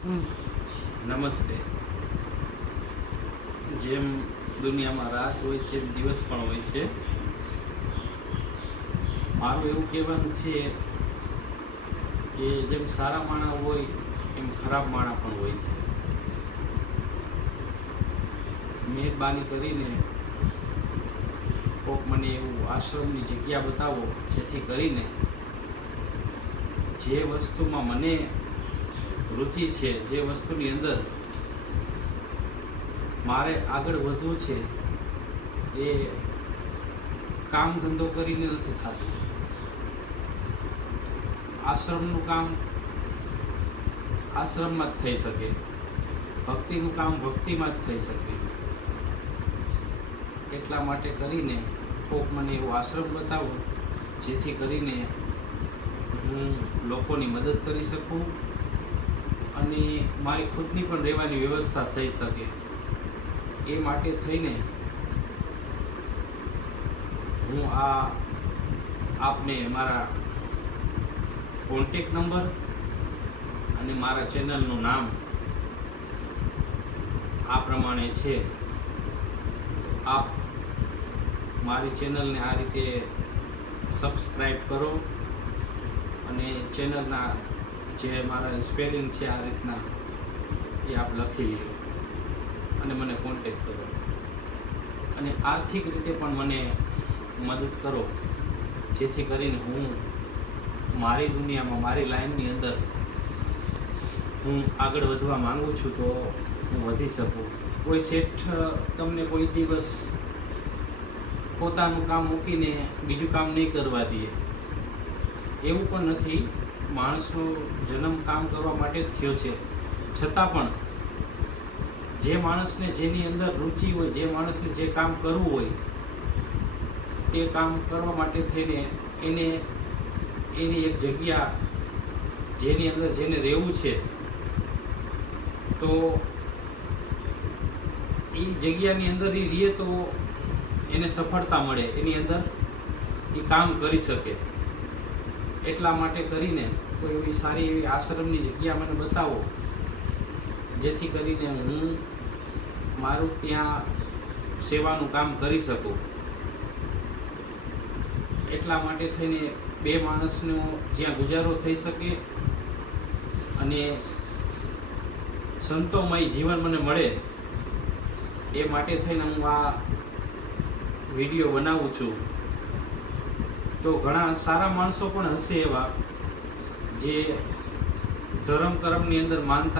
નમસ્તે. જેમ દુનિયામાં રાત હોય છે એમ દિવસ પણ હોય છે. મારું એવું કહેવાનું છે કે જેમ સારા માણસ હોય એમ ખરાબ માણસ પણ હોય છે. મહેરબાની કરીને કોક મને એવું આશ્રમની જગ્યા બતાવો જેથી કરીને જે વસ્તુમાં મને રુચિ છે, જે વસ્તુની અંદર મારે આગળ વધવું છે, એ કામ ધંધો કરીને નથી થતું. આશ્રમનું કામ આશ્રમમાં જ થઈ શકે, ભક્તિનું કામ ભક્તિમાં જ થઈ શકે. એટલા માટે કરીને કોક મને એવો આશ્રમ બતાવો જેથી કરીને હું લોકોની મદદ કરી શકું અને મારી ખુદની પણ રહેવાની વ્યવસ્થા થઈ શકે. એ માટે થઈને હું આપને મારા કોન્ટેક નંબર અને મારા ચેનલનું નામ આ પ્રમાણે છે. આપ મારી ચેનલને આ રીતે સબસ્ક્રાઈબ કરો અને ચેનલના જે મારા સ્પેલિંગ છે આ રીતના એ આપ લખી લો અને મને કોન્ટેક કરો અને આર્થિક રીતે પણ મને મદદ કરો જેથી કરીને હું મારી દુનિયામાં મારી લાઈનની અંદર હું આગળ વધવા માંગુ છું તો હું વધી શકું. કોઈ શેઠ તમને કોઈ દિવસ પોતાનું કામ મૂકીને બીજું કામ નહીં કરવા દે, એવું પણ નથી. માણસનો જન્મ કામ કરવા માટે જ થયો છે. છતાં પણ જે માણસને જેની અંદર રુચિ હોય, જે માણસને જે કામ કરવું હોય એ કામ કરવા માટે થઈને એને એની એક જગ્યા જેની અંદર જેને રહેવું છે તો એ જગ્યાની અંદર એ રહે તો એને સફળતા મળે, એની અંદર એ કામ કરી શકે. એટલા માટે કરીને કોઈ એવી સારી એવી આશ્રમની જગ્યા મને બતાવો જેથી કરીને હું મારું ત્યાં સેવાનું કામ કરી શકું. એટલા માટે થઈને બે માણસનો જ્યાં ગુજારો થઈ શકે અને સંતોમય જીવન મને મળે એ માટે થઈને હું આ વિડીયો બનાવું છું. તો ઘણા સારા માણસો પણ હશે એવા જે ધર્મ કર્મની અંદર માનતા